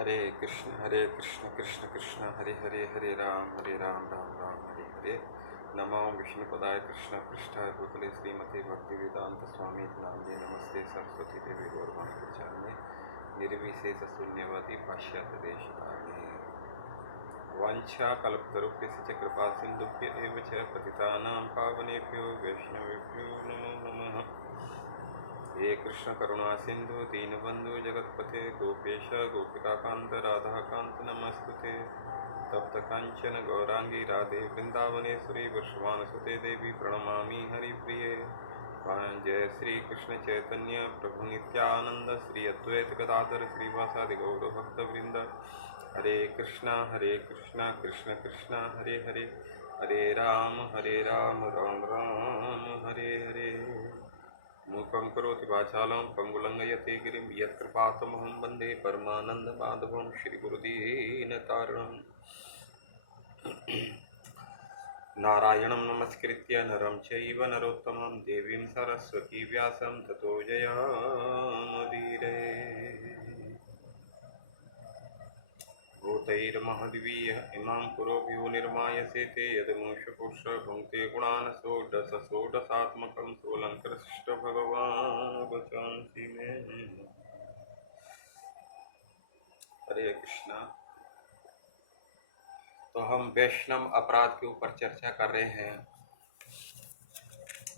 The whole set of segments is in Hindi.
हरे कृष्ण कृष्ण कृष्ण हरे हरे, हरे राम राम राम हरे हरे। नमो विष्णुपदाय कृष्ण पृष्ठाय भूतले श्रीमते भक्ति वेदांत स्वामी नाम्ने नमस्ते सरस्वती देवी गौरवाणी प्रचारणे निर्विशेष शून्यवादी पाश्चात्य देशकारिणे वाञ्छा कल्पतरुभ्यश्च कृपा सिन्धुभ्य एव च पतितानां पावनेभ्यो वैष्णवेभ्यो नमो नमः। हे कृष्ण करुणा सिंधु दीनबंधु जगतपते गोपेश गोपिकाकांत राधाकांत नमस्तुते। तप्त कांचन गौरांगी राधे वृंदावनेश्वरी वृषभानुसुते देवी प्रणमामि हरिप्रिये। जय श्री कृष्ण चैतन्य प्रभु नित्यानंद श्री अद्वैत गदाधर श्रीवासादि गौर भक्तवृंद। हरे कृष्णा कृष्ण कृष्ण हरे हरे, हरे राम राम हरे हरे। मूकं करोति वाचालं पंगुलंघयते गिरिं यत्कृपातमहं वन्दे परमानन्दमाधवं श्रीगुरुदीनतारिणम्। नारायणं नमस्कृत्य नरं चैव नरोत्तमं देवीं सरस्वती व्यासं ततो जयमुदीरये। भूतैर्महद्वीयः इमां पुरोऽभ्यो निर्मायसे ते यदमुषपुष्य भुङ्क्ते गुणान् षोडशात्मकं सोऽलङ्कृष्ट भगवान् वचांसि मे। हरे कृष्णा। तो हम वैष्णव अपराध के ऊपर चर्चा कर रहे हैं।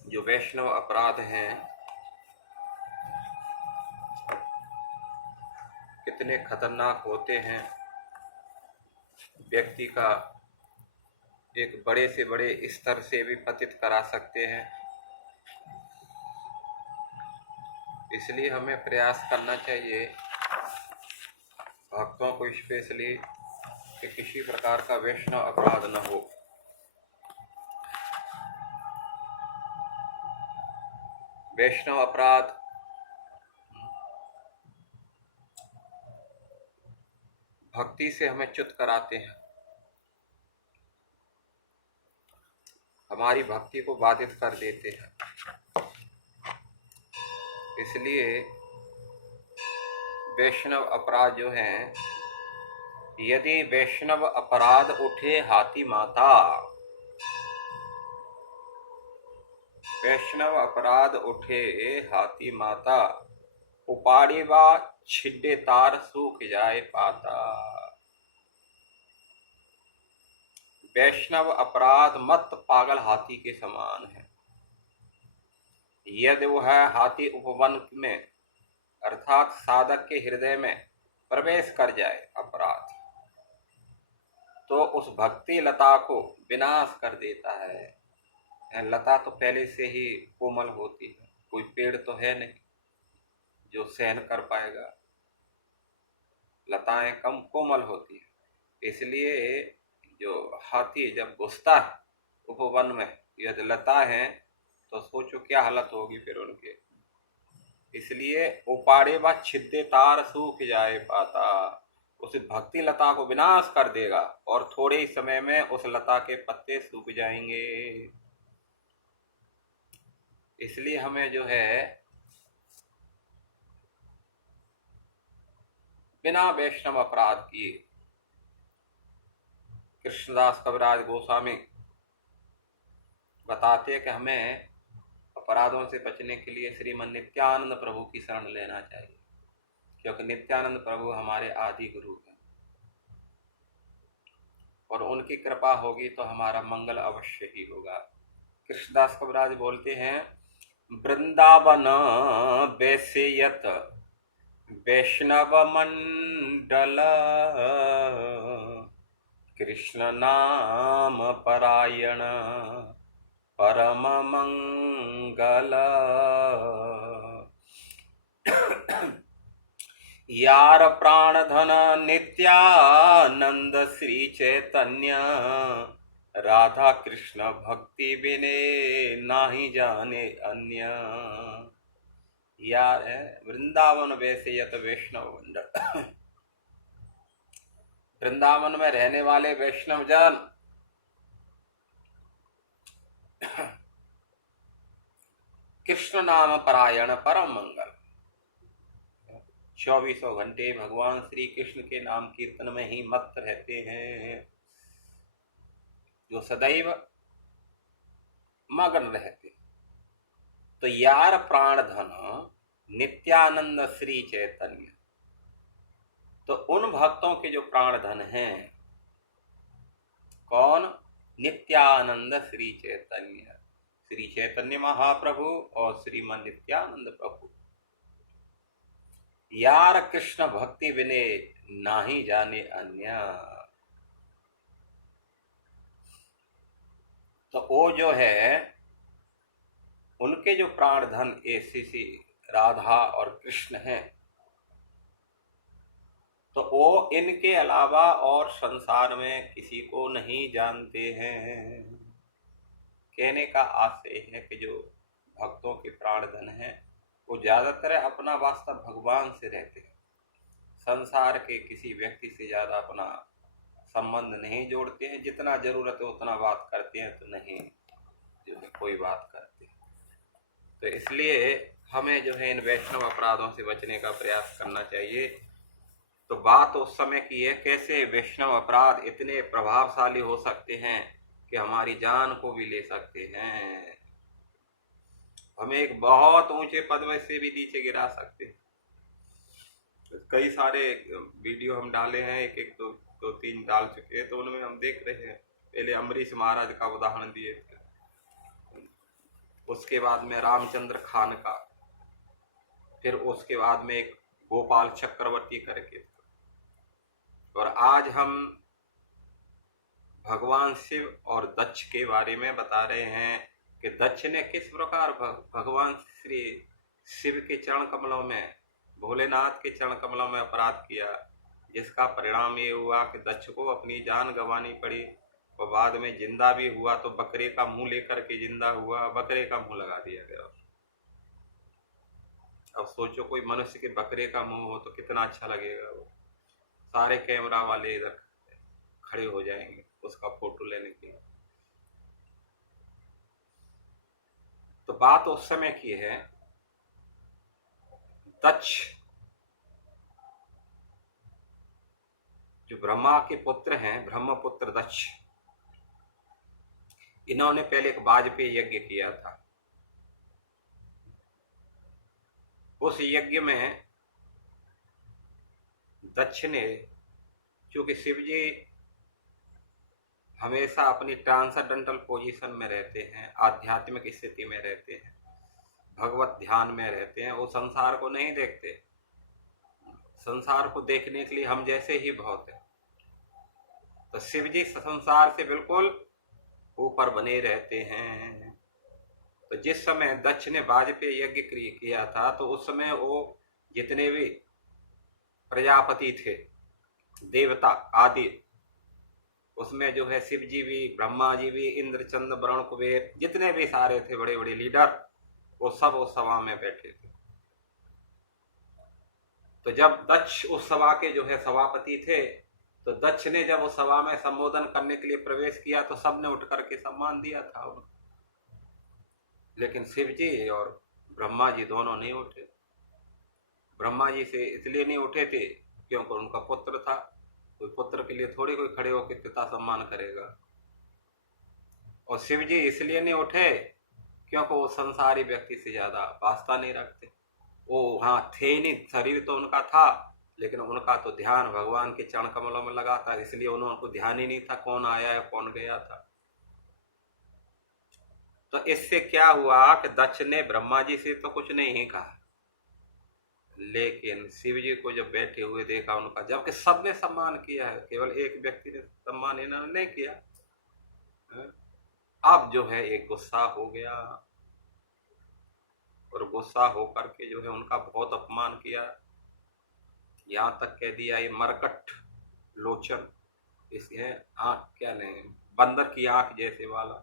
जो वैष्णव अपराध हैं कितने खतरनाक होते हैं, व्यक्ति का एक बड़े से बड़े स्तर से भी पतित करा सकते हैं। इसलिए हमें प्रयास करना चाहिए भक्तों को स्पेशली कि किसी प्रकार का वैष्णव अपराध न हो। वैष्णव अपराध भक्ति से हमें च्युत कराते हैं, हमारी भक्ति को बाधित कर देते हैं। इसलिए वैष्णव अपराध जो हैं, यदि वैष्णव अपराध उठे हाथी माता, वैष्णव अपराध उठे हाथी माता, उपाड़ी बा छिड्डे तार सूख जाए पाता। वैष्णव अपराध मत पागल हाथी के समान है। यदि वह हाथी उपवन में अर्थात साधक के हृदय में प्रवेश कर जाए अपराध, तो उस भक्ति लता को विनाश कर देता है। लता तो पहले से ही कोमल होती है, कोई पेड़ तो है नहीं जो सहन कर पाएगा। लताएं कम कोमल होती है। इसलिए जो हाथी जब घुसता है उपवन में, यदि लता है तो सोचो क्या हालत होगी फिर उनके। इसलिए उपाड़े व छिद्दे तार सूख जाए पाता, उस भक्ति लता को विनाश कर देगा और थोड़े ही समय में उस लता के पत्ते सूख जाएंगे। इसलिए हमें जो है बिना वैष्णव अपराध किए, कृष्णदास कविराज गोस्वामी बताते हैं कि हमें अपराधों से बचने के लिए श्रीमन नित्यानंद प्रभु की शरण लेना चाहिए, क्योंकि नित्यानंद प्रभु हमारे आदि गुरु हैं और उनकी कृपा होगी तो हमारा मंगल अवश्य ही होगा। कृष्णदास कविराज बोलते हैं, वृंदावन वैसेयत वैष्णव मंडल, कृष्ण नाम परायण परम मंगल। यार प्राण धन नित्यानंद श्री चैतन्य, राधा कृष्ण भक्ति बिने नाही जाने अन्य। यार वृंदावन वैसे यत वैष्णव मंडल, वृंदावन में रहने वाले वैष्णव जन कृष्ण नाम परायण परम मंगल, 24 घंटे भगवान श्री कृष्ण के नाम कीर्तन में ही मस्त रहते हैं, जो सदैव मगन रहते। तो यार प्राण धन नित्यानंद श्री चैतन्य, तो उन भक्तों के जो प्राण धन हैं कौन? नित्यानंद श्री चैतन्य, श्री चैतन्य महाप्रभु और श्रीमन नित्यानंद प्रभु। यार कृष्ण भक्ति विने नाही जाने अन्य, तो वो जो है उनके जो प्राण धन ऐसी सी राधा और कृष्ण हैं, तो वो इनके अलावा और संसार में किसी को नहीं जानते हैं। कहने का आशय है कि जो भक्तों के प्राण धन है वो ज्यादातर अपना वास्ता भगवान से रहते हैं, संसार के किसी व्यक्ति से ज्यादा अपना संबंध नहीं जोड़ते हैं। जितना जरूरत है उतना बात करते हैं, तो नहीं जो है कोई बात करते हैं। तो इसलिए हमें जो है इन वैष्णव अपराधों से बचने का प्रयास करना चाहिए। तो बात उस समय की है कैसे वैष्णव अपराध इतने प्रभावशाली हो सकते हैं कि हमारी जान को भी ले सकते हैं, हमें एक बहुत ऊंचे पद से भी नीचे गिरा सकते हैं। कई सारे वीडियो हम डाले हैं, एक दो तीन डाल चुके हैं, तो उनमें हम देख रहे हैं। पहले अमरीश महाराज का उदाहरण दिए थे, उसके बाद में रामचंद्र खान का, फिर उसके बाद में एक गोपाल चक्रवर्ती करके, और आज हम भगवान शिव और दक्ष के बारे में बता रहे हैं कि दक्ष ने किस प्रकार भगवान श्री शिव के चरण कमलों में, भोलेनाथ के चरण कमलों में अपराध किया, जिसका परिणाम ये हुआ कि दक्ष को अपनी जान गंवानी पड़ी, और बाद में जिंदा भी हुआ तो बकरे का मुंह लेकर के जिंदा हुआ, बकरे का मुंह लगा दिया गया। अब सोचो कोई मनुष्य के बकरे का मुंह हो तो कितना अच्छा लगेगा, वो सारे कैमरा वाले इधर खड़े हो जाएंगे उसका फोटो लेने के लिए। तो बात उस समय की है, दक्ष जो ब्रह्मा के पुत्र हैं, ब्रह्मपुत्र दक्ष, इन्होंने पहले एक वाजपेयी यज्ञ किया था। उस यज्ञ में दक्ष ने, चूंकि शिव जी हमेशा अपनी ट्रांसेंडेंटल पोजीशन में रहते हैं, आध्यात्मिक स्थिति में रहते हैं, भगवत ध्यान में रहते हैं, वो संसार को नहीं देखते। संसार को देखने के लिए हम जैसे ही बहुत है। तो शिव जी संसार से बिल्कुल ऊपर बने रहते हैं। तो जिस समय दक्ष ने वाजपेयी यज्ञ किया था, तो उस समय वो जितने भी प्रजापति थे, देवता आदि, उसमें जो है शिव जी भी, ब्रह्मा जी भी, इंद्र, चंद्र, वरुण, कुबेर, जितने भी सारे थे बड़े बड़े लीडर, वो सब उस सभा में बैठे थे। तो जब दक्ष उस सभा के जो है सभापति थे, तो दक्ष ने जब उस सभा में संबोधन करने के लिए प्रवेश किया तो सबने उठ करके सम्मान दिया था उनको, लेकिन शिव जी और ब्रह्मा जी दोनों नहीं उठे। ब्रह्मा जी से इसलिए नहीं उठे थे क्योंकि उनका पुत्र था, कोई पुत्र के लिए थोड़ी कोई खड़े होकर पिता सम्मान करेगा। और शिव जी इसलिए नहीं उठे क्योंकि वो संसारी व्यक्ति से ज्यादा वास्ता नहीं रखते। वो वहां थे नहीं, शरीर तो उनका था, लेकिन उनका तो ध्यान भगवान के चरण कमलों में लगा था, इसलिए उनको ध्यान ही नहीं था कौन आया है कौन गया था। तो इससे क्या हुआ कि दक्ष ने ब्रह्मा जी से तो कुछ नहीं कहा, लेकिन शिव जी को जब बैठे हुए देखा उनका, जबकि सबने सम्मान किया है, केवल एक व्यक्ति ने सम्मान इन्होंने नहीं किया। अब जो है एक गुस्सा हो गया, और गुस्सा होकर के जो है उनका बहुत अपमान किया, यहां तक कह दिया ये मरकट लोचन, इसके आंख क्या नहीं, बंदर की आंख जैसे वाला,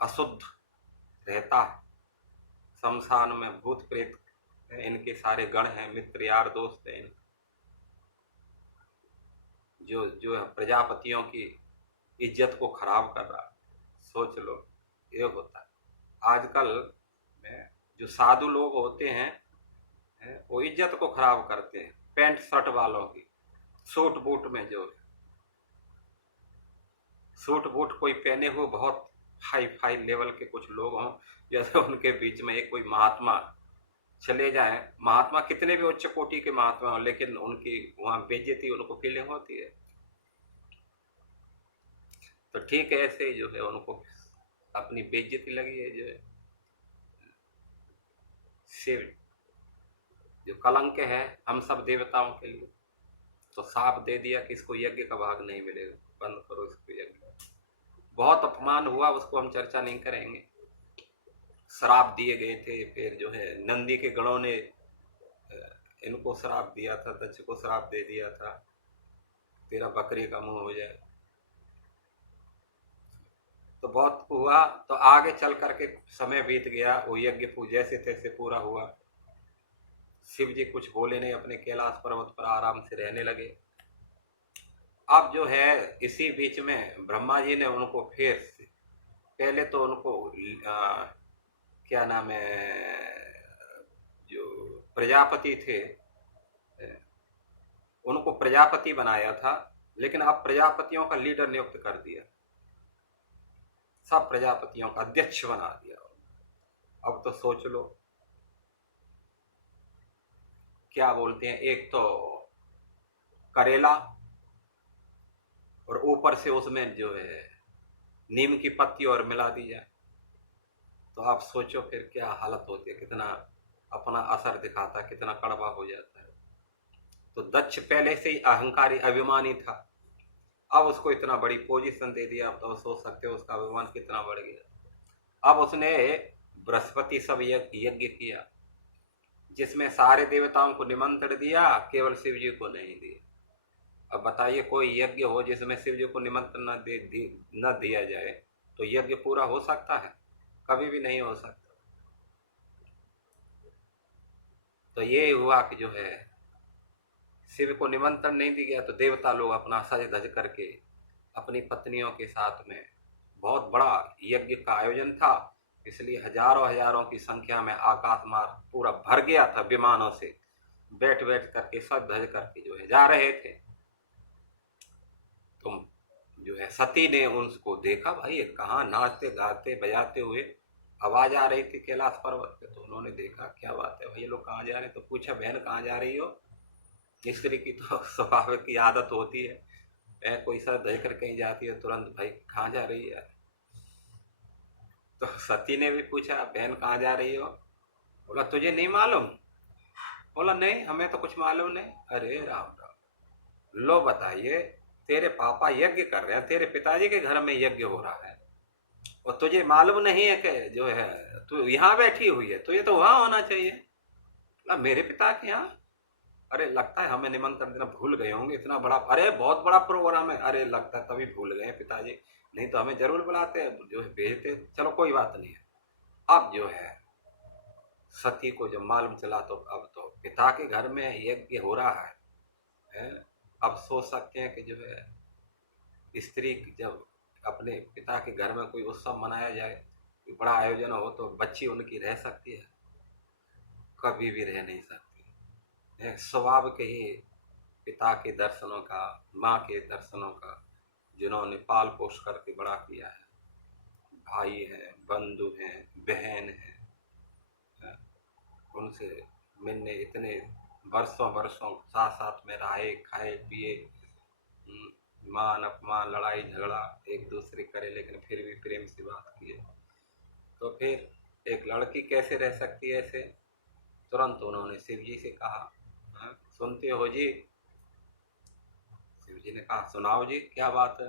अशुद्ध रहता है, शमशान में भूत प्रेत इनके सारे गण हैं, मित्र यार दोस्त हैं, जो प्रजापतियों की इज्जत को खराब कर रहा। सोच लो ये होता है। आजकल में जो साधु लोग होते हैं वो इज्जत को खराब करते हैं। पैंट शर्ट वालों की, सूट बूट में जो सूट बूट कोई पहने हुए बहुत हाई फाई लेवल के कुछ लोग हों, जैसे उनके बीच में एक कोई महात्मा चले जाएं, महात्मा कितने भी उच्च कोटि के महात्मा हो, लेकिन उनकी वहां बेइज्जती उनको फीलिंग होती है। तो ठीक है, ऐसे ही जो है उनको अपनी बेइज्जती लगी है। जो है शिव जो कलंक है हम सब देवताओं के लिए, तो साफ दे दिया कि इसको यज्ञ का भाग नहीं मिलेगा, बंद करो इसको यज्ञ। बहुत अपमान हुआ, उसको हम चर्चा नहीं करेंगे। श्राप दिए गए थे, फिर जो है नंदी के गणों ने इनको श्राप दिया था, दक्ष को श्राप दे दिया था, तेरा बकरी का मुंह हो जाए। तो बहुत हुआ, तो आगे चल करके समय बीत गया, वो यज्ञ जैसे तैसे पूरा हुआ। शिव जी कुछ बोले नहीं, अपने कैलाश पर्वत पर आराम से रहने लगे। अब जो है इसी बीच में ब्रह्मा जी ने उनको फिर पहले तो उनको क्या नाम है, जो प्रजापति थे उनको प्रजापति बनाया था, लेकिन अब प्रजापतियों का लीडर नियुक्त कर दिया, सब प्रजापतियों का अध्यक्ष बना दिया। अब तो सोच लो क्या बोलते हैं, एक तो करेला और ऊपर से उसमें जो है नीम की पत्ती और मिला दी जाए, तो आप सोचो फिर क्या हालत होती है, कितना अपना असर दिखाता, कितना कड़वा हो जाता है। तो दक्ष पहले से ही अहंकारी अभिमानी था, अब उसको इतना बड़ी पोजीशन दे दिया, अब तो सोच सकते हो उसका अभिमान कितना बढ़ गया। अब उसने बृहस्पति सब यज्ञ किया, जिसमें सारे देवताओं को निमंत्रण दिया, केवल शिव जी को नहीं दिया। अब बताइए, कोई यज्ञ हो जिसमें शिव जी को निमंत्रण न दिया जाए, तो यज्ञ पूरा हो सकता है? कभी भी नहीं हो सकता। तो ये हुआ कि जो है शिव को निमंत्रण नहीं दिया गया, तो देवता लोग अपना सज धज करके अपनी पत्नियों के साथ में, बहुत बड़ा यज्ञ का आयोजन था, इसलिए हजारों हजारों की संख्या में आकाश मार्ग पूरा भर गया था, विमानों से बैठ बैठ करके सब धज करके जो है जा रहे थे। तो जो है सती ने उनको देखा, भाई कहाँ नाचते गाते बजाते हुए आवाज आ रही थी कैलाश पर्वत पे। तो उन्होंने देखा क्या बात है भाई, ये लोग कहाँ जा रहे हैं। तो पूछा, बहन कहाँ जा रही हो? स्त्री की तो स्वभाव की आदत होती है, कोई सर धज कर कहीं जाती है तुरंत, भाई कहाँ जा रही है। तो सती ने भी पूछा, बहन कहाँ जा रही हो? बोला, तुझे नहीं मालूम? बोला, नहीं हमें तो कुछ मालूम नहीं। अरे राम राम, लो बताइए, तेरे पापा यज्ञ कर रहे हैं, तेरे पिताजी के घर में यज्ञ हो रहा है, और तुझे मालूम नहीं है कि जो है तू यहाँ बैठी हुई है, तो ये तो वहां होना चाहिए। बोला, मेरे पिता के यहाँ? अरे लगता है हमें निमंत्रण देना भूल गए होंगे, इतना बड़ा, अरे बहुत बड़ा प्रोग्राम है। अरे लगता है तभी भूल गए पिताजी, नहीं तो हमें जरूर बुलाते, जो है भेजते। चलो कोई बात नहीं है। अब जो है सती को जब मालूम चला, तो अब तो पिता के घर में यज्ञ हो रहा है। अब सोच सकते हैं कि जो है स्त्री जब अपने पिता के घर में कोई उत्सव मनाया जाए, कोई बड़ा आयोजन हो, तो बच्ची उनकी रह सकती है? कभी भी रह नहीं सकती। स्वभाव के ही पिता के दर्शनों का, माँ के दर्शनों का, जिन्होंने पाल पोष करके बड़ा किया है, भाई हैं, बंधु हैं, बहन हैं, उनसे मिलने इतने वर्षों वर्षों साथ साथ में रहे, खाए पिए, मान अपमान लड़ाई झगड़ा एक दूसरे करे, लेकिन फिर भी प्रेम से बात किए। तो फिर एक लड़की कैसे रह सकती है ऐसे? तुरंत उन्होंने शिव जी से कहा, सुनते हो जी? शिव जी ने कहा, सुनाओ जी, क्या बात है?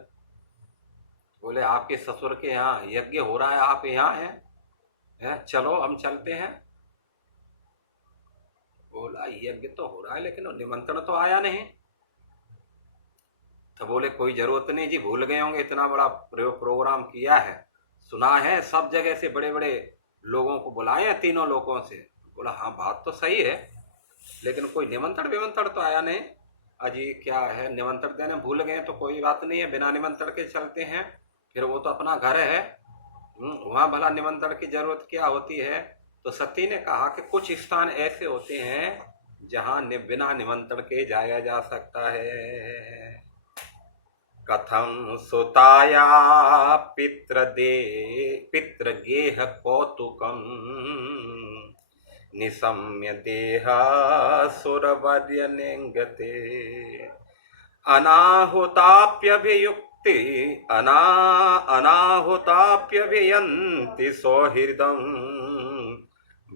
बोले, आपके ससुर के यहाँ यज्ञ हो रहा है, आप यहाँ हैं, चलो हम चलते हैं। बोला, यज्ञ तो हो रहा है लेकिन निमंत्रण तो आया नहीं। तो बोले, कोई जरूरत नहीं जी, भूल गए होंगे, इतना बड़ा प्रोग्राम किया है, सुना है सब जगह से बड़े बड़े लोगों को बुलाए हैं, तीनों लोगों से। बोला, हाँ बात तो सही है, लेकिन कोई निमंत्रण विमंत्रण तो आया नहीं। अजी क्या है, निमंत्रण देने भूल गए तो कोई बात नहीं है, बिना निमंत्रण के चलते हैं, फिर वो तो अपना घर है, वहां भला निमंत्रण की जरूरत क्या होती है। तो सती ने कहा कि कुछ स्थान ऐसे होते हैं जहां बिना निमंत्रण के जाया जा सकता है। कथं सुताया पितृगेह कौतुकं निशम्य देह सुरवर्य नेंगते अनाहुताप्यभियन्ति सौहृदं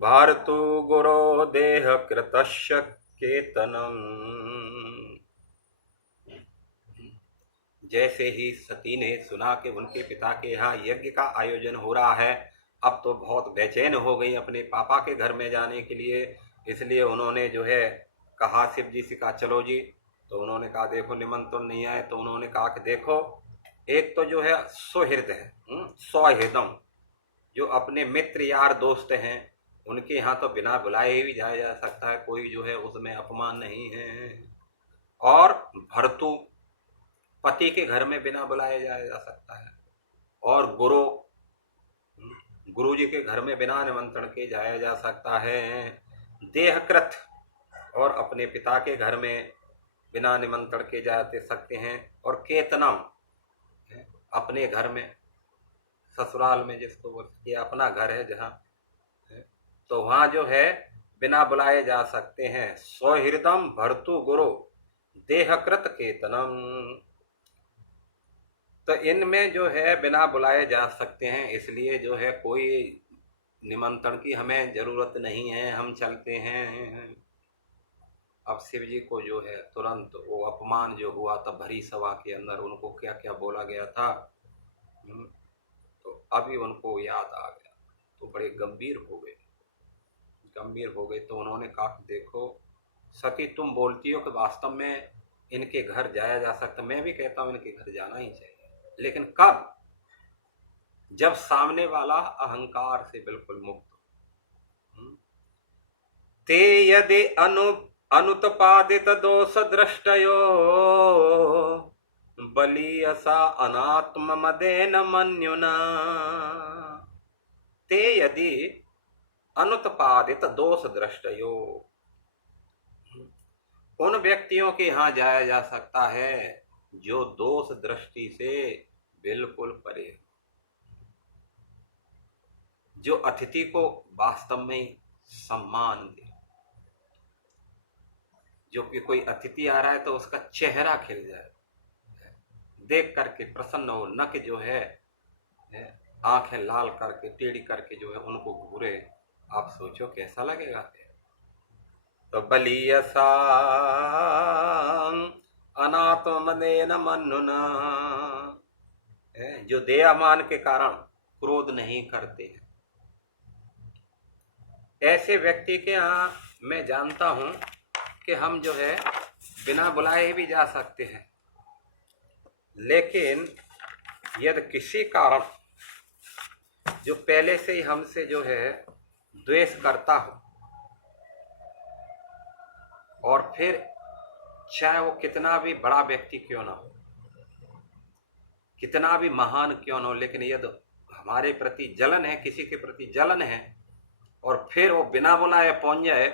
भारतु गुरो देह कृतस्य केतनम्। जैसे ही सती ने सुना कि उनके पिता के यहाँ यज्ञ का आयोजन हो रहा है, अब तो बहुत बेचैन हो गई अपने पापा के घर में जाने के लिए। इसलिए उन्होंने जो है कहा, शिव जी से कहा चलो जी। तो उन्होंने कहा देखो निमंत्रण नहीं आए। तो उन्होंने कहा कि देखो, एक तो जो है सौहृद है, सौहृदम, जो अपने मित्र यार दोस्त हैं उनके यहाँ तो बिना बुलाए भी जाया जा सकता है, कोई जो है उसमें अपमान नहीं है। और भर्तु, पति के घर में बिना बुलाए जाया जा सकता है। और गुरु जी के घर में बिना निमंत्रण के जाया जा सकता है। देहकृत, और अपने पिता के घर में बिना निमंत्रण के जा सकते हैं। और केतनम, अपने घर में, ससुराल में, जिसको ये अपना घर है जहाँ, तो वहां जो है बिना बुलाए जा सकते हैं। सौहृदम भर्तु गुरु देहकृत केतनम, तो इनमें जो है बिना बुलाए जा सकते हैं। इसलिए जो है कोई निमंत्रण की हमें जरूरत नहीं है, हम चलते हैं। अब शिव जी को जो है तुरंत वो अपमान जो हुआ तब भरी सभा के अंदर उनको क्या क्या बोला गया था, तो अभी उनको याद आ गया, तो बड़े गंभीर हो गए। तो उन्होंने कहा देखो सती, तुम बोलती हो कि वास्तव में इनके घर जाया जा सकता, मैं भी कहता हूं इनके घर जाना ही चाहिए, लेकिन कब? जब सामने वाला अहंकार से बिल्कुल मुक्त हो। ते यदि अनुत्पादित दोष दृष्टयो बलीयसा अनात्म मदेन मन्युना। ते यदि अनुत्पादित दोष दृष्टयो, उन व्यक्तियों के यहां जाया जा सकता है जो दोष दृष्टि से बिल्कुल परे, जो अतिथि को वास्तव में सम्मान दे। जो कि कोई अतिथि आ रहा है तो उसका चेहरा खिल जाए, देख करके प्रसन्न हो, न कि जो है आंखें लाल करके टेढ़ी करके जो है उनको घूरे। आप सोचो कैसा लगेगा। तो बलियसा अनात्मदेन मन्नुना, जो दयामान के कारण क्रोध नहीं करते हैं, ऐसे व्यक्ति के यहाँ मैं जानता हूं कि हम जो है बिना बुलाए भी जा सकते हैं। लेकिन यदि किसी कारण जो पहले से ही हमसे जो है द्वेष करता हो, और फिर चाहे वो कितना भी बड़ा व्यक्ति क्यों ना हो, कितना भी महान क्यों ना हो, लेकिन यदि हमारे प्रति जलन है, किसी के प्रति जलन है, और फिर वो बिना बुलाए पहुंच जाए,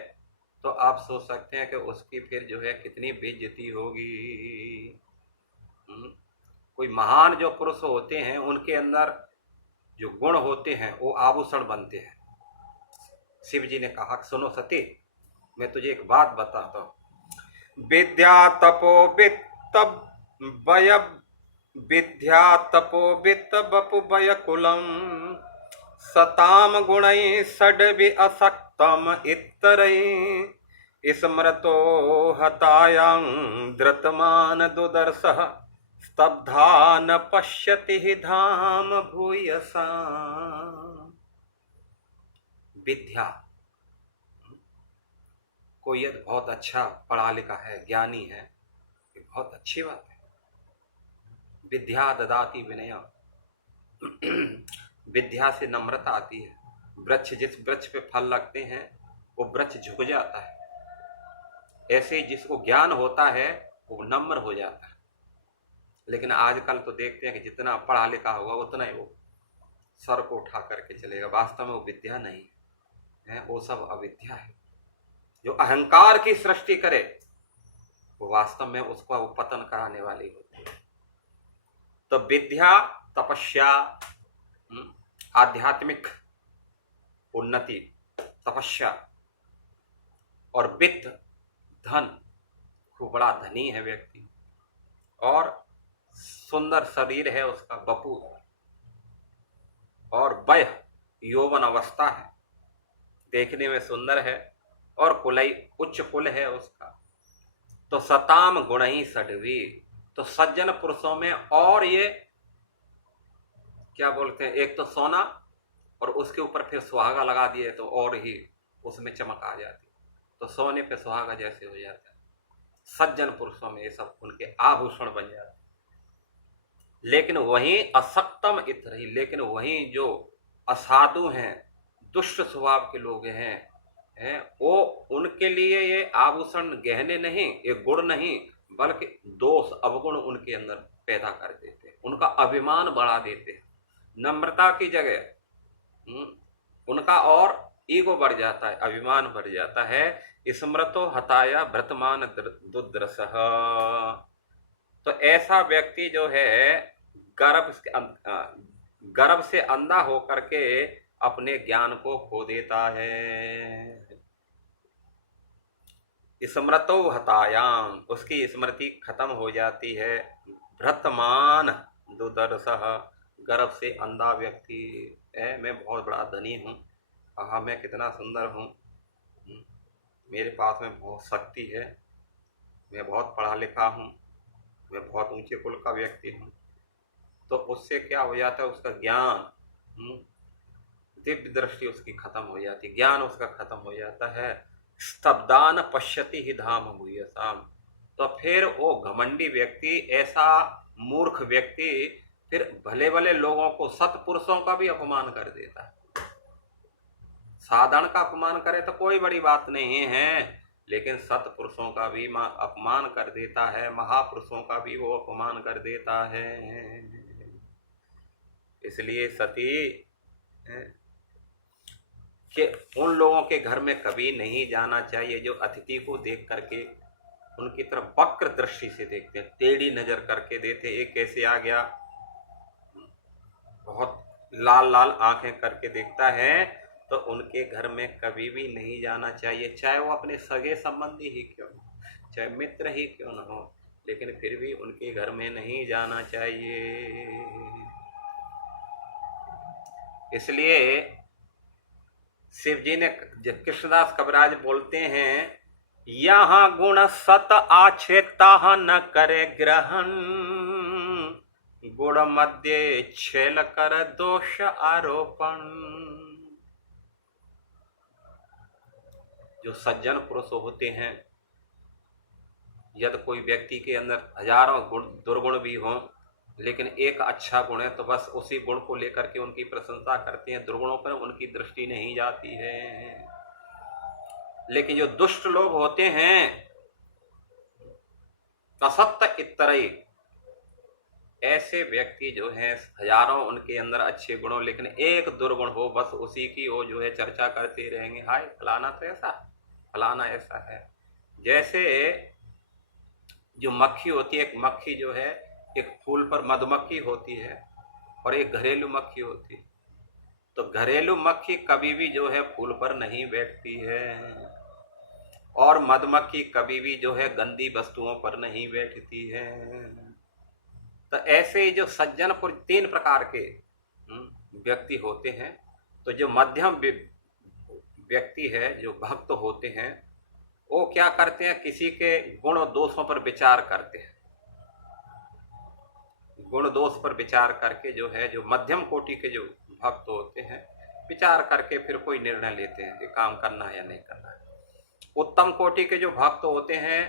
तो आप सोच सकते हैं कि उसकी फिर जो है कितनी बेइज्जती होगी। कोई महान जो पुरुष होते हैं उनके अंदर जो गुण होते हैं वो आभूषण बनते हैं। शिव जी ने कहा सुनो सती, मैं तुझे एक बात बताता हूं। विद्या तपो वित्त बपु वय कुलम सताम गुणै षड्वि असक्तम इत्तरै स्मृतो हतायां धृतमान दुदर्शः स्तब्धा न पश्यति हि धाम भूयसा। विद्या, कोई यदि बहुत अच्छा पढ़ा लिखा है, ज्ञानी है, ये बहुत अच्छी बात है। विद्या ददाति विनया, विद्या से नम्रता आती है। वृक्ष, जिस वृक्ष पे फल लगते हैं वो वृक्ष झुक जाता है, ऐसे जिसको ज्ञान होता है वो नम्र हो जाता है। लेकिन आजकल तो देखते हैं कि जितना पढ़ा लिखा होगा उतना ही वो सर को उठा करके चलेगा, वास्तव में वो विद्या नहीं है वो सब अविद्या है। जो अहंकार की सृष्टि करे वो वास्तव में उसका वो पतन कराने वाली होती है। तो विद्या, तपस्या, आध्यात्मिक उन्नति, तपस्या और वित्त, धन, खूब बड़ा धनी है व्यक्ति और सुंदर शरीर है उसका, बपू, और वय यौवन अवस्था है, देखने में सुंदर है और कुलई उच्च कुल है उसका। तो सताम गुण ही सडवी, तो सज्जन पुरुषों में और ये क्या बोलते हैं, एक तो सोना और उसके ऊपर फिर सुहागा लगा दिए तो और ही उसमें चमक आ जाती, तो सोने पे सुहागा जैसे हो जाता है। सज्जन पुरुषों में ये सब उनके आभूषण बन जाते। लेकिन वहीं असक्तम इतरही, लेकिन वहीं जो असाधु हैं, दुष्ट स्वभाव के लोग हैं वो उनके लिए ये आभूषण गहने नहीं, ये गुण नहीं, बल्कि दोष अवगुण उनके अंदर पैदा कर देते हैं, उनका अभिमान बढ़ा देते हैं। नम्रता की जगह उनका और ईगो बढ़ जाता है, अभिमान बढ़ जाता है। स्मृतो हताया भ्रतमान दुद्रसः, तो ऐसा व्यक्ति जो है गर्भ से अंधा होकर के अपने ज्ञान को खो देता है। स्मृतो हतायाम, उसकी स्मृति खत्म हो जाती है। भ्रतमान दुदर्शः, गर्भ से अंधा व्यक्ति है, मैं बहुत बड़ा धनी हूँ, हाँ मैं कितना सुंदर हूँ, मेरे पास में बहुत शक्ति है, मैं बहुत पढ़ा लिखा हूँ, मैं बहुत ऊंचे कुल का व्यक्ति हूँ। तो उससे क्या हो जाता है, उसका ज्ञान, दिव्य दृष्टि उसकी खत्म हो जाती, ज्ञान उसका खत्म हो जाता है। स्तब्दान पश्यति ही धाम भूयसाम, तो फिर वो घमंडी व्यक्ति, ऐसा मूर्ख व्यक्ति फिर भले भले लोगों को, सत्पुरुषों का भी अपमान कर देता है। साधारण का अपमान करे तो कोई बड़ी बात नहीं है, लेकिन सत्पुरुषों का भी अपमान कर देता है, महापुरुषों का भी वो अपमान कर देता है। इसलिए सती कि उन लोगों के घर में कभी नहीं जाना चाहिए जो अतिथि को देख करके उनकी तरफ वक्र दृष्टि से देखते हैं, टेढ़ी नजर करके देते। एक कैसे आ गया, बहुत लाल लाल आंखें करके देखता है, तो उनके घर में कभी भी नहीं जाना चाहिए, चाहे वो अपने सगे संबंधी ही क्यों न हो, चाहे मित्र ही क्यों न हो, लेकिन फिर भी उनके घर में नहीं जाना चाहिए। इसलिए शिव जी ने, कृष्णदास कविराज बोलते हैं, यहाँ गुण सत आछेता न करे ग्रहण, गुण मध्य छेल कर दोष आरोपण। जो सज्जन पुरुष होते हैं, यदि कोई व्यक्ति के अंदर हजारों गुण दुर्गुण भी हों, लेकिन एक अच्छा गुण है तो बस उसी गुण को लेकर के उनकी प्रशंसा करते हैं, दुर्गुणों पर उनकी दृष्टि नहीं जाती है। लेकिन जो दुष्ट लोग होते हैं, असत्य इतरई, ऐसे व्यक्ति जो हैं, हजारों उनके अंदर अच्छे गुण हो, लेकिन एक दुर्गुण हो, बस उसी की वो जो है चर्चा करते रहेंगे, हाय फलाना तो ऐसा, फलाना ऐसा है। जैसे जो मक्खी होती है, एक मक्खी जो है, एक फूल पर मधुमक्खी होती है और एक घरेलू मक्खी होती है। तो घरेलू मक्खी कभी भी जो है फूल पर नहीं बैठती है और मधुमक्खी कभी भी जो है गंदी वस्तुओं पर नहीं बैठती है। तो ऐसे ही जो सज्जन पुरुष, तीन प्रकार के व्यक्ति होते हैं। तो जो मध्यम व्यक्ति है, जो भक्त होते हैं, वो क्या करते हैं, किसी के गुण और दोषों पर विचार करते हैं, गुण दोष पर विचार करके जो है, जो मध्यम कोटि के जो भक्त होते हैं, विचार करके फिर कोई निर्णय लेते हैं कि काम करना है या नहीं करना है। उत्तम कोटि के जो भक्त होते हैं,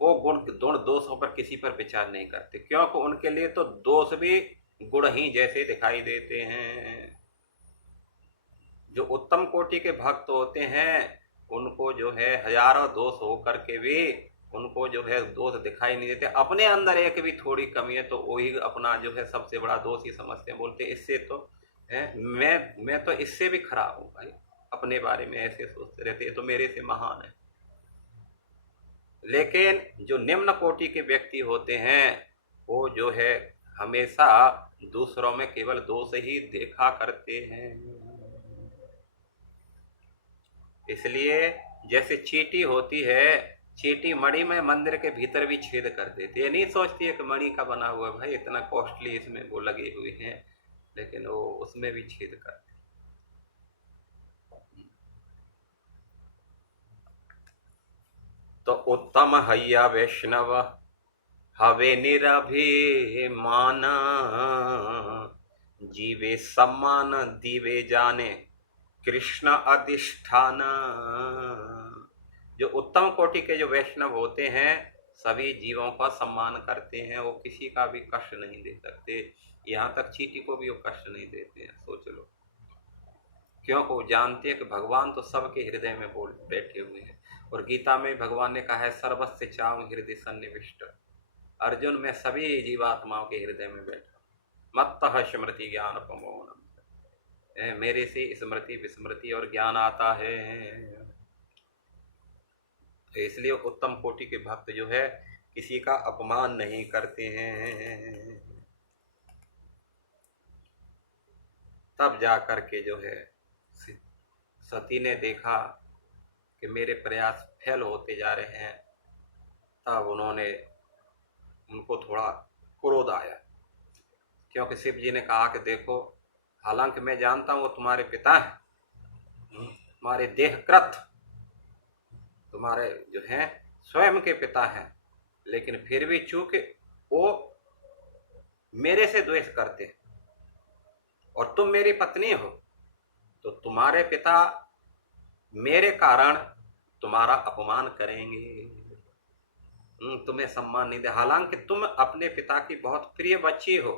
वो गुण दोषों पर किसी पर विचार नहीं करते, क्योंकि उनके लिए तो दोष भी गुण ही जैसे दिखाई देते हैं। जो उत्तम कोटि के भक्त होते हैं, उनको जो है हजारों दोष हो करके भी उनको जो है दोष दिखाई नहीं देते। अपने अंदर एक भी थोड़ी कमी है तो वही अपना जो है सबसे बड़ा दोष ही समझते हैं, बोलते इससे तो मैं तो इससे भी खराब हूँ भाई, अपने बारे में ऐसे सोचते रहते हैं तो मेरे से महान है। लेकिन जो निम्न कोटि के व्यक्ति होते हैं वो जो है हमेशा दूसरों में केवल दोष ही देखा करते हैं। इसलिए जैसे चींटी होती है, चींटी मणि में मंदिर के भीतर भी छेद कर देती है, नहीं सोचती है कि मणि का बना हुआ है, भाई इतना कॉस्टली इसमें वो लगे हुए हैं, लेकिन वो उसमें भी छेद करते। तो उत्तम हैया वैष्णव हवे निरभिमान, जीवे सम्मान दीवे जाने कृष्ण अधिष्ठान। जो उत्तम कोटि के जो वैष्णव होते हैं सभी जीवों का सम्मान करते हैं, वो किसी का भी कष्ट नहीं दे सकते, यहाँ तक चींटी को भी वो कष्ट नहीं देते हैं। सोच लो, क्योंकि वो जानते हैं कि भगवान तो सबके हृदय में बोल बैठे हुए हैं। और गीता में भगवान ने कहा है सर्वस्य चाम हृदय सन्निविष्ट, अर्जुन मैं सभी जीवात्माओं के हृदय में बैठा, मत्तः स्मृति ज्ञान प्रमोहनम, मेरे से स्मृति विस्मृति और ज्ञान आता है। तो इसलिए उत्तम कोटि के भक्त जो है किसी का अपमान नहीं करते हैं। तब जा करके जो है सती ने देखा कि मेरे प्रयास फेल होते जा रहे हैं, तब उनको थोड़ा क्रोध आया, क्योंकि शिव जी ने कहा कि देखो, हालांकि मैं जानता हूं वो तुम्हारे पिता हैं, तुम्हारे देहकृत, तुम्हारे जो हैं स्वयं के पिता हैं, लेकिन फिर भी चूंकि वो मेरे से द्वेष करते हैं और तुम मेरी पत्नी हो, तो तुम्हारे पिता मेरे कारण तुम्हारा अपमान करेंगे, तुम्हें सम्मान नहीं दे। हालांकि तुम अपने पिता की बहुत प्रिय बच्ची हो,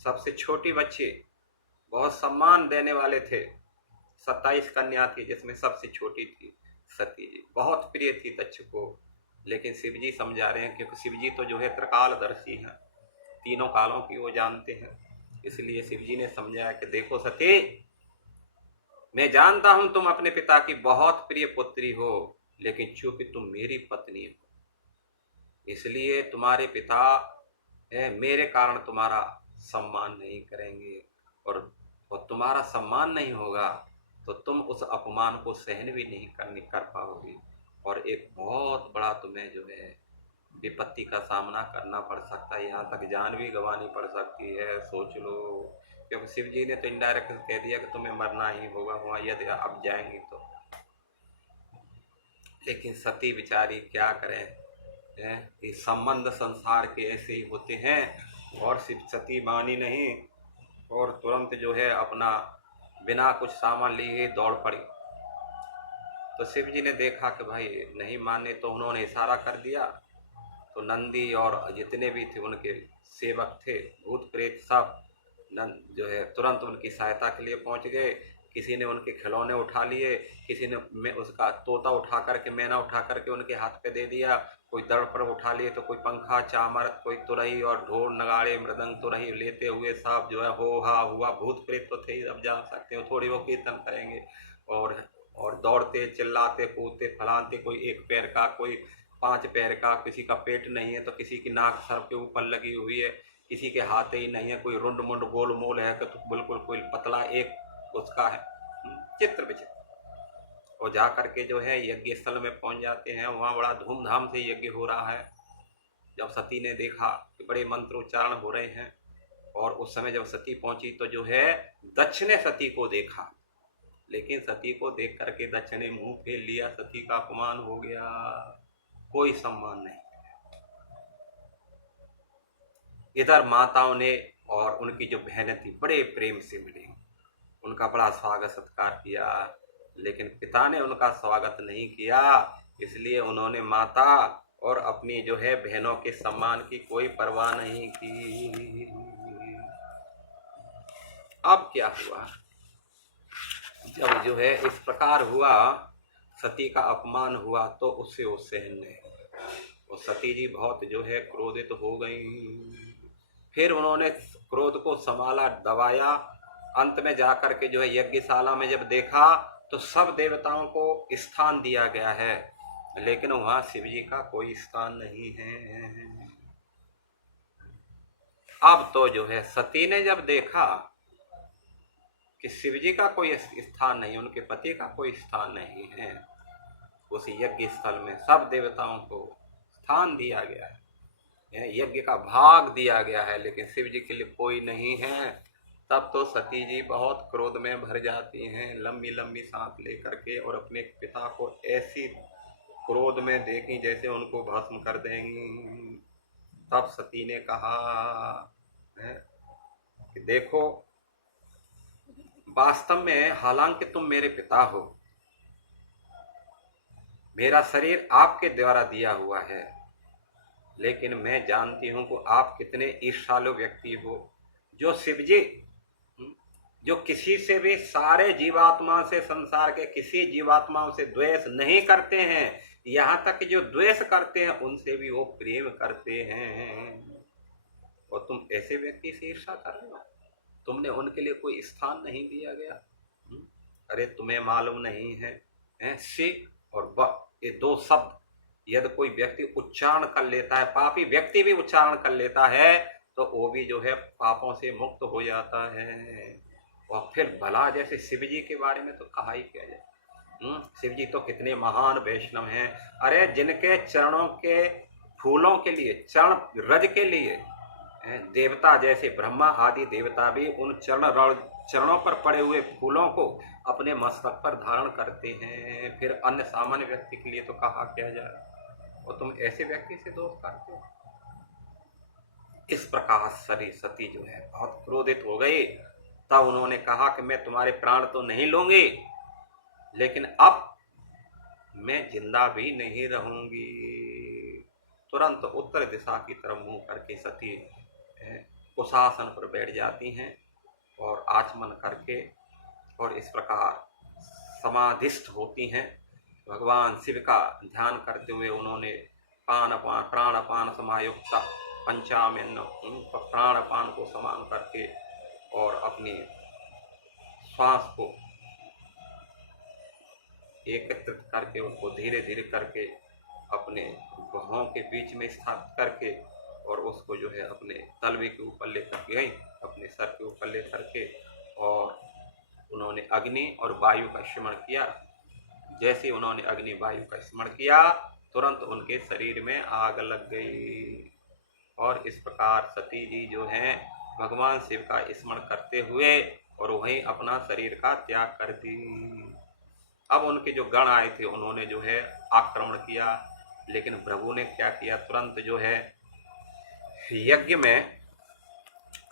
सबसे छोटी बच्ची, बहुत सम्मान देने वाले थे। 27 कन्या थी जिसमें सबसे छोटी थी सती जी, बहुत प्रिय थी दक्ष को। लेकिन शिव जी समझा रहे हैं, क्योंकि शिव जी तो जो है त्रिकालदर्शी हैं, तीनों कालों की वो जानते हैं। इसलिए शिव जी ने समझाया कि देखो सती, मैं जानता हूं तुम अपने पिता की बहुत प्रिय पुत्री हो, लेकिन चूंकि तुम मेरी पत्नी हो, इसलिए तुम्हारे पिता मेरे कारण तुम्हारा सम्मान नहीं करेंगे, और तुम्हारा सम्मान नहीं होगा तो तुम उस अपमान को सहन भी नहीं कर पाओगे, और एक बहुत बड़ा तुम्हें जो है विपत्ति का सामना करना पड़ सकता है, यहाँ तक जान भी गंवानी पड़ सकती है। सोच लो, क्योंकि शिव जी ने तो इनडायरेक्ट कह दिया कि तुम्हें मरना ही होगा वहाँ यदि अब जाएंगी तो। लेकिन सती बिचारी क्या करें, ये संबंध संसार के ऐसे ही होते हैं, और शिव सती मानी नहीं और तुरंत जो है अपना बिना कुछ सामान लिए दौड़ पड़ी। तो शिव जी ने देखा कि भाई नहीं माने, तो उन्होंने इशारा कर दिया, तो नंदी और जितने भी थे उनके सेवक थे, भूत प्रेत, सब जो है तुरंत उनकी सहायता के लिए पहुंच गए। किसी ने उनके खिलौने उठा लिए, किसी ने उसका तोता उठा करके, मैना उठा करके उनके हाथ पे दे दिया, कोई दर्पण उठा लिए, तो कोई पंखा, चामर, कोई तुरही और ढोल नगाड़े मृदंग तुरही लेते हुए सब जो है हो हा हुआ। भूत प्रेत तो थे ही, अब जान सकते हो, थोड़ी वो कीर्तन करेंगे और दौड़ते चिल्लाते कूदते फलाते, कोई एक पैर का, कोई 5 पैर का, किसी का पेट नहीं है तो किसी की नाक सर के ऊपर लगी हुई है, किसी के हाथ ही नहीं है, कोई रुंड मुंड गोल मोल है तो बिल्कुल कोई पतला एक उसका है, चित्र विचित्र। और जा करके जो है यज्ञ स्थल में पहुंच जाते हैं, वहाँ बड़ा धूमधाम से यज्ञ हो रहा है। जब सती ने देखा कि बड़े मंत्रोच्चारण हो रहे हैं, और उस समय जब सती पहुंची तो जो है दक्ष ने सती को देखा, लेकिन सती को देख करके दक्ष ने मुंह फेर लिया, सती का अपमान हो गया, कोई सम्मान नहीं। इधर माताओं ने और उनकी जो बहनें थी बड़े प्रेम से मिली, उनका बड़ा स्वागत सत्कार किया, लेकिन पिता ने उनका स्वागत नहीं किया। इसलिए उन्होंने माता और अपनी जो है बहनों के सम्मान की कोई परवाह नहीं की। अब क्या हुआ, जब जो है इस प्रकार हुआ, सती का अपमान हुआ, तो उससे वो सहन नहीं, और सती जी बहुत जो है क्रोधित हो गई। फिर उन्होंने क्रोध को संभाला, दबाया, अंत में जाकर के जो है यज्ञशाला में जब देखा तो सब देवताओं को स्थान दिया गया है, लेकिन वहां शिव जी का कोई स्थान नहीं है। अब तो जो है सती ने जब देखा कि शिव जी का कोई स्थान नहीं, उनके पति का कोई स्थान नहीं है, उस यज्ञ स्थल में सब देवताओं को स्थान दिया गया है, यज्ञ का भाग दिया गया है, लेकिन शिव जी के लिए कोई नहीं है। तब तो सती जी बहुत क्रोध में भर जाती हैं, लंबी लंबी सांस लेकर के, और अपने पिता को ऐसी क्रोध में देखी जैसे उनको भस्म कर देंगी। तब सती ने कहा है कि देखो, वास्तव में हालांकि तुम मेरे पिता हो, मेरा शरीर आपके द्वारा दिया हुआ है, लेकिन मैं जानती हूं कि आप कितने ईर्ष्यालु व्यक्ति हो। जो शिवजी जो किसी से भी, सारे जीवात्मा से, संसार के किसी जीवात्माओं से द्वेष नहीं करते हैं, यहाँ तक कि जो द्वेष करते हैं उनसे भी वो प्रेम करते हैं, और तुम ऐसे व्यक्ति से ईर्ष्या कर रहे हो? तुमने उनके लिए कोई स्थान नहीं दिया गया। अरे तुम्हें मालूम नहीं है, से और ब, ये दो शब्द यदि कोई व्यक्ति उच्चारण कर लेता है, पापी व्यक्ति भी उच्चारण कर लेता है, तो वो भी जो है पापों से मुक्त हो जाता है। और फिर भला जैसे शिव जी के बारे में तो कहा ही क्या जाए। शिव जी तो कितने महान वैष्णव हैं। अरे जिनके चरणों के फूलों के लिए, चरण रज के लिए देवता जैसे ब्रह्मा आदि देवता भी उन चरणों पर पड़े हुए फूलों को अपने मस्तक पर धारण करते हैं, फिर अन्य सामान्य व्यक्ति के लिए तो कहा क्या जाए। और तुम ऐसे व्यक्ति से दोष करते हो। इस प्रकार सती जो है बहुत क्रोधित हो गई। तब उन्होंने कहा कि मैं तुम्हारे प्राण तो नहीं लूंगी, लेकिन अब मैं जिंदा भी नहीं रहूंगी। तुरंत उत्तर दिशा की तरफ मुंह करके सती कुशासन पर बैठ जाती हैं और आचमन करके, और इस प्रकार समाधिस्थ होती हैं। भगवान शिव का ध्यान करते हुए उन्होंने प्राणापान समायुक्त पंचामृत प्राणापान को समान करके और अपनी श्वास को एकत्रित करके उनको धीरे धीरे करके अपने भुजाओं के बीच में स्थापित करके, और उसको जो है अपने तलवे के ऊपर लेकर गई, अपने सर के ऊपर लेकर के, और उन्होंने अग्नि और वायु का स्मरण किया। जैसे उन्होंने अग्नि वायु का स्मरण किया, तुरंत उनके शरीर में आग लग गई। और इस प्रकार सती जी जो हैं भगवान शिव का स्मरण करते हुए और वहीं अपना शरीर का त्याग कर दी। अब उनके जो गण आए थे उन्होंने जो है आक्रमण किया, लेकिन प्रभु ने क्या किया, तुरंत जो है यज्ञ में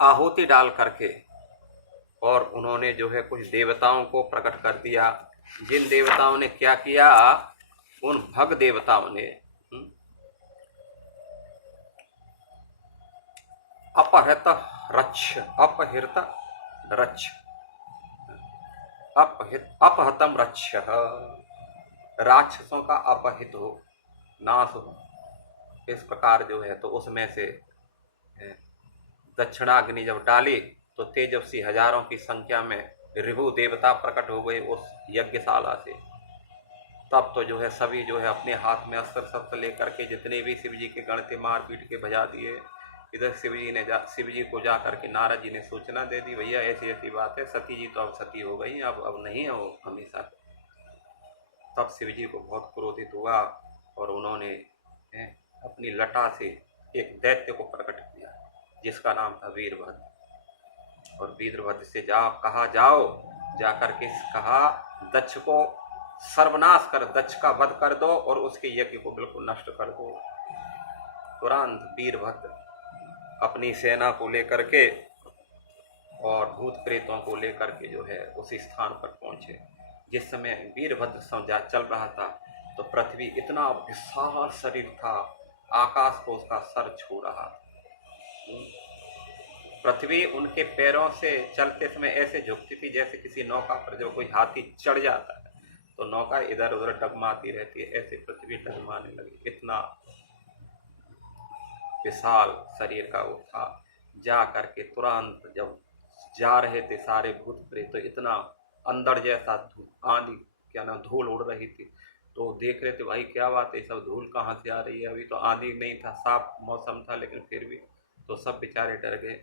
आहुति डाल करके और उन्होंने जो है कुछ देवताओं को प्रकट कर दिया। जिन देवताओं ने क्या किया, उन भग देवताओं ने अपहृत रक्ष अपहतम रक्ष, राक्षसों का अपहित हो, नाश हो। इस प्रकार जो है तो उसमें से दक्षिणाग्नि जब डाली तो तेजस्वी हजारों की संख्या में ऋभु देवता प्रकट हो गए उस यज्ञशाला से। तब तो जो है सभी जो है अपने हाथ में अस्त्र शस्त्र लेकर के जितने भी शिव जी के गण थे मार पीट के भजा दिए। इधर शिव जी को जा करके नारद जी ने सूचना दे दी, भैया ऐसी ऐसी बात है, सती जी तो अब सती हो गई, अब नहीं है वो हमेशा। तब शिव जी को बहुत क्रोधित हुआ और उन्होंने अपनी लटा से एक दैत्य को प्रकट किया जिसका नाम था वीरभद्र। और वीरभद्र से जाओ जा करके कहा दक्ष को सर्वनाश कर, दक्ष का वध कर दो और उसके यज्ञ को बिल्कुल नष्ट कर दो। तुरंत वीरभद्र अपनी सेना को लेकर के और भूत प्रेतों को लेकर के जो है उस स्थान पर पहुंचे। जिस समय वीरभद्र समझा चल रहा था तो पृथ्वी इतना विशाल शरीर था, आकाश को उसका सर छू रहा। पृथ्वी उनके पैरों से चलते समय ऐसे झुकती थी जैसे किसी नौका पर जो कोई हाथी चढ़ जाता है तो नौका इधर उधर डगमाती रहती है, ऐसे पृथ्वी डगमाने लगी। इतना विशाल शरीर का वो था। जा करके तुरंत जब जा रहे थे सारे भूत प्रेत तो इतना अंदर जैसा आंधी क्या नाम धूल उड़ रही थी। तो देख रहे थे भाई क्या बात है, सब धूल कहाँ से आ रही है, अभी तो आंधी नहीं था, साफ मौसम था, लेकिन फिर भी तो सब बेचारे डर गए।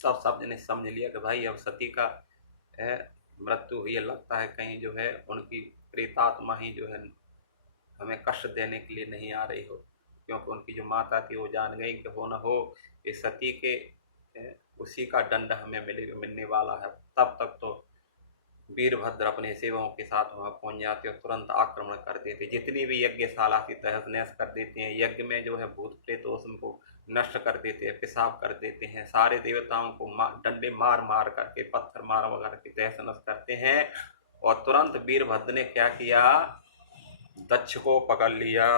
तब सब ने समझ लिया कि भाई अब सती का मृत्यु हुई है, लगता है कहीं जो है उनकी प्रेतात्मा ही जो है हमें कष्ट देने के लिए नहीं आ रही हो, क्योंकि उनकी जो माता थी वो जान गई कि हो न हो ये सती के उसी का दंड हमें मिलने वाला है। तब तक तो वीरभद्र अपने सेवकों के साथ वहां पहुंच जाते और तुरंत आक्रमण कर देते, जितनी भी यज्ञशाला थी तहस नहस कर देते हैं। यज्ञ में जो है भूत प्रेत उनको नष्ट कर देते हैं, पेशाब कर देते हैं, सारे देवताओं को डंडे मार मार करके, पत्थर मार मार करके तहस नहस करते हैं। और तुरंत वीरभद्र ने क्या किया, दक्ष को पकड़ लिया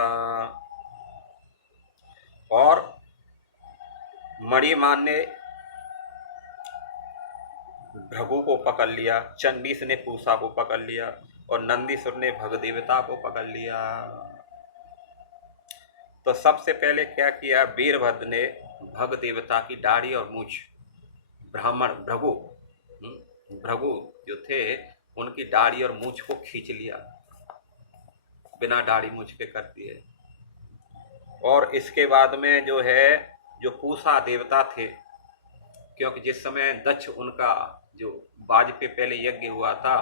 और मणिमान ने भृगु को पकड़ लिया, चंडीस ने पूषा को पकड़ लिया और नंदीसुर ने भगदेवता को पकड़ लिया। तो सबसे पहले क्या किया, वीरभद्र ने भगदेवता की दाढ़ी और मूछ, ब्राह्मण भृगु जो थे उनकी दाढ़ी और मूछ को खींच लिया, बिना दाढ़ी मूछ के कर दिए। और इसके बाद में जो है जो पूषा देवता थे, क्योंकि जिस समय दक्ष उनका जो बाज पे पहले यज्ञ हुआ था,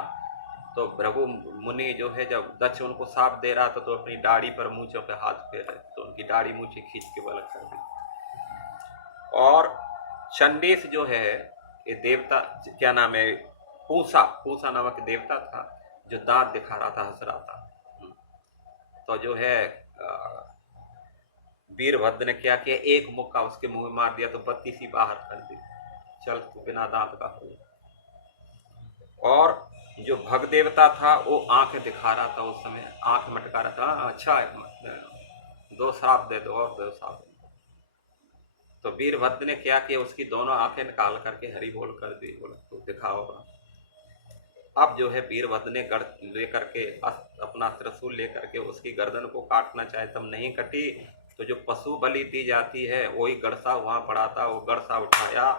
तो भृगु मुनि जो है जब दक्ष उनको साप दे रहा था तो अपनी दाढ़ी पर मूछों पे हाथ फेर रहे, तो उनकी दाढ़ी मूछें खींच के बलक कर दी। और चंडीस जो है ये देवता क्या नाम है, पूषा नामक देवता था जो दांत दिखा रहा था, हंस रहा था। तो जो है वीरभद्र ने क्या किया, एक मुक्का उसके मुंह में मार दिया तो बत्ती सी बाहर कर दी, चल तू बिना दांत का हो। और जो भग देवता था वो आंखें दिखा रहा था, उस समय आंख मटका रहा था, अच्छा दो श्राप दे दो और दो श्राप दे दो। तो वीरभद्र ने क्या किया, उसकी दोनों आंखें निकाल करके हरि बोल कर दी, बोला तो दिखाओ। अब जो है वीरभद्र ने गढ़ लेकर के अपना त्रिशूल लेकर के उसकी गर्दन को काटना चाहे तब नहीं कटी। तो जो पशु बलि दी जाती है वही गड़सा वहां पड़ा था, वो गड़सा उठाया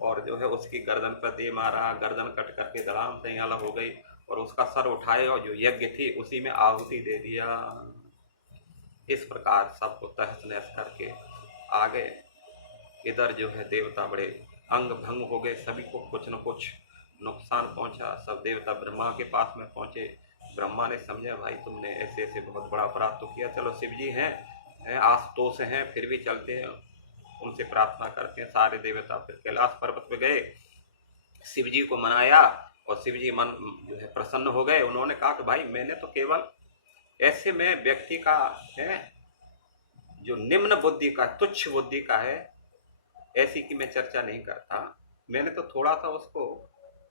और जो है उसकी गर्दन पर दे मारा, गर्दन कट करके धड़ाम से अलग हो गई और उसका सर उठाए और जो यज्ञ थी उसी में आहुति दे दिया। इस प्रकार सबको तहस नहस करके आ गए। इधर जो है देवता बड़े अंग भंग हो गए, सभी को कुछ न कुछ नुकसान पहुंचा। सब देवता ब्रह्मा के पास में पहुंचे। ब्रह्मा ने समझा भाई तुमने ऐसे ऐसे बहुत बड़ा अपराध तो किया, चलो शिव जी हैं आशुतोष हैं, फिर भी चलते हैं उनसे प्रार्थना करते हैं। सारे देवता फिर कैलाश पर्वत पे गए, शिव जी को मनाया और शिव जी मन जो है प्रसन्न हो गए। उन्होंने कहा कि भाई मैंने तो केवल ऐसे में व्यक्ति का है जो निम्न बुद्धि का, तुच्छ बुद्धि का है, ऐसी की मैं चर्चा नहीं करता, मैंने तो थोड़ा सा उसको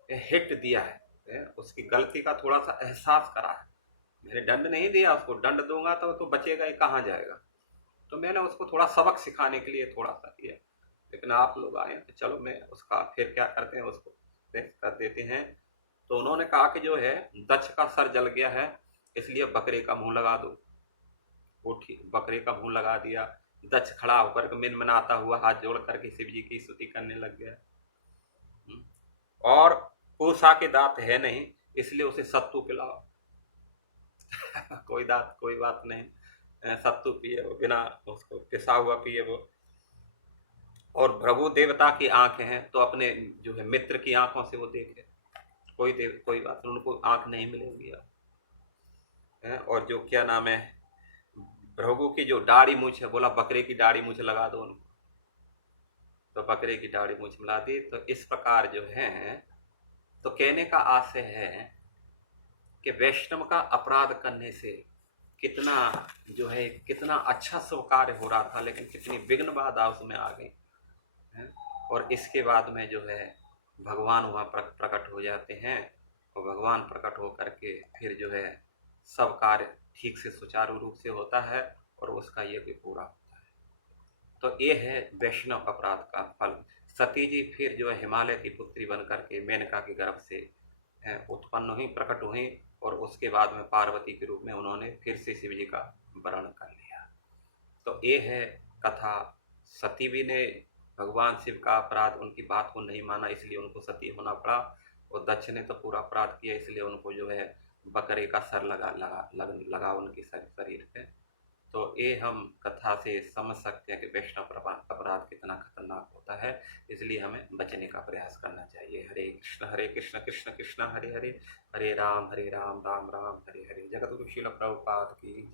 हिट दिया है, उसकी गलती का थोड़ा सा एहसास करा है, मैंने दंड नहीं दिया उसको, दंड दूंगा तो बचेगा ही, कहाँ जाएगा, तो मैंने उसको थोड़ा सबक सिखाने के लिए थोड़ा सा किया। लेकिन आप लोग आए तो चलो मैं उसका फिर क्या करते हैं उसको कर देते हैं। तो उन्होंने कहा कि जो है दक्ष का सर जल गया है इसलिए बकरे का मुंह लगा दो। वो ठीक बकरे का मुंह लगा दिया। दक्ष खड़ा होकर के मिनमिनाता हुआ हाथ जोड़ करके शिव जी की स्तुति करने लग गया। और पूषा के दांत है नहीं इसलिए उसे सत्तू पिलाओ। कोई दांत कोई बात नहीं, सत्तू पिए वो, बिना उसको पिसा हुआ पिए वो। और भृगु देवता की आंखें हैं तो अपने जो है मित्र की आंखों से वो देखे, कोई बात नहीं, उनको आंख नहीं मिलेगी अब। और जो क्या नाम है भृगु की जो दाढ़ी मूछ है, बोला बकरे की दाढ़ी मूछ लगा दो उनको, तो बकरे की दाढ़ी मूछ मिला दी। तो इस प्रकार जो है, तो कहने का आशय है कि वैष्णव का अपराध करने से कितना जो है कितना अच्छा शुभ कार्य हो रहा था, लेकिन कितनी विघ्न बाधा उसमें आ गई है। और इसके बाद में जो है भगवान वहाँ प्रकट हो जाते हैं और भगवान प्रकट हो करके फिर जो है सब कार्य ठीक से सुचारू रूप से होता है और उसका यज्ञ पूरा होता है। तो ये है वैष्णव अपराध का फल। सती जी फिर जो है हिमालय की पुत्री बन करके मेनका के गर्भ से उत्पन्न हुई, प्रकट हुई और उसके बाद में पार्वती के रूप में उन्होंने फिर से शिव जी का वर्ण कर लिया। तो ये है कथा। सती भी ने भगवान शिव का अपराध, उनकी बात को नहीं माना इसलिए उनको सती होना पड़ा। और दक्ष ने तो पूरा अपराध किया, इसलिए उनको जो है बकरे का सर लगा उनके शरीर पे। तो ये हम कथा से समझ सकते हैं कि वैष्णव अपराध कितना खतरनाक होता है, इसलिए हमें बचने का प्रयास करना चाहिए। हरे कृष्ण कृष्ण कृष्ण हरे हरे, हरे राम राम राम हरे हरे। जगत गुरु श्रील प्रभुपाद की